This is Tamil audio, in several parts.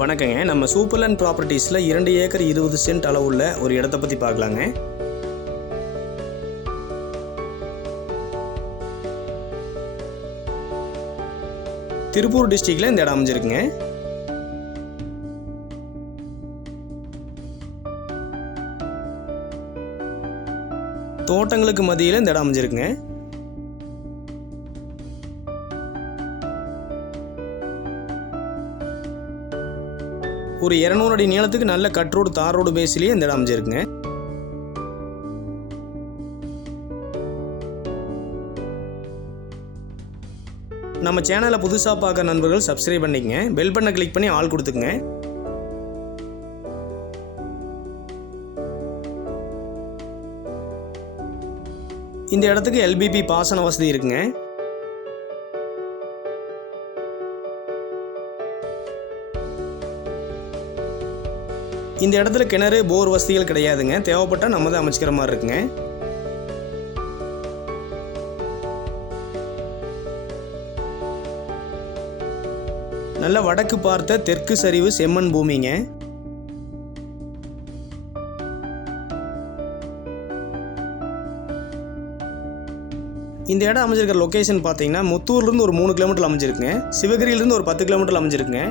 வணக்கங்க. நம்ம சூப்பர்லேண்ட் ப்ராப்பர்ட்டிஸில் 2 ஏக்கர் 20 சென்ட் அளவுள்ள ஒரு இடத்த பற்றி பார்க்கலாங்க. திருப்பூர் டிஸ்ட்ரிக்டில் இந்த இடம் அமைஞ்சிருக்குங்க. தோட்டங்களுக்கு மத்தியில் இந்த இடம் அமைஞ்சிருக்குங்க. ஒரு 200 அடி நீளத்துக்கு நல்ல கட் ரோடு தார் ரோடு பேஸ்லேயே இந்த இடம் அமைஞ்சிருக்குங்க. நம்ம சேனலை புதுசாக பார்க்குற நண்பர்கள் சப்ஸ்கிரைப் பண்ணிக்கங்க. பெல் பட்டனை கிளிக் பண்ணி ஆல் கொடுத்துக்குங்க. இந்த இடத்துக்கு எல்பிபி பாசன வசதி இருக்குங்க. இந்த இடத்துல கிணறு போர் வசதிகள் கிடையாதுங்க. தேவைப்பட்டால் நம்ம தான் அமைச்சிக்கிற மாதிரி இருக்குங்க. நல்ல வடக்கு பார்த்த தெற்கு சரிவு செம்மண் பூமிங்க. இந்த இடம் அமைஞ்சிருக்கிற லொக்கேஷன் பார்த்தீங்கன்னா முத்தூர்லேருந்து ஒரு 3 கிலோமீட்டர் அமைஞ்சிருக்குங்க. சிவகிரியிலேருந்து ஒரு 10 கிலோமீட்டர் அமைஞ்சிருக்குங்க.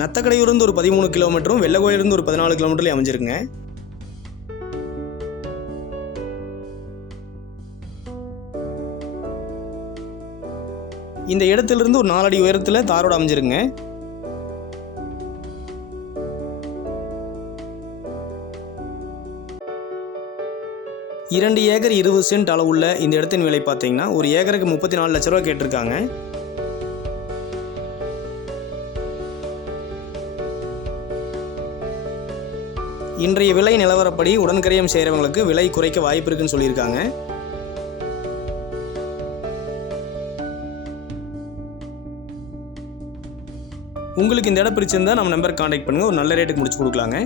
நத்தக்கடையூர்லேருந்து ஒரு 13 கிலோமீட்டரும் வெள்ளகோயிலிருந்து ஒரு 14 கிலோமீட்டர்லேயும் அமைஞ்சிருக்குங்க. இந்த இடத்திலிருந்து ஒரு 4 அடி உயரத்தில் தாரோடு அமைஞ்சிருக்குங்க. இரண்டு ஏக்கர் 20 சென்ட் அளவுள்ள இந்த இடத்தின் விலை பார்த்தீங்கன்னா ஒரு ஏக்கருக்கு 34 லட்ச ரூபா கேட்டிருக்காங்க. இன்றைய விலை நிலவரப்படி உடன்கரையம் செய்கிறவங்களுக்கு விலை குறைக்க வாய்ப்பு இருக்குன்னு சொல்லியிருக்காங்க. உங்களுக்கு இந்த இடம் பிடிச்சிருந்தா நம்ம நம்பர் கான்டாக்ட் பண்ணுங்கள். ஒரு நல்ல ரேட்டுக்கு முடிச்சு கொடுக்கலாங்க.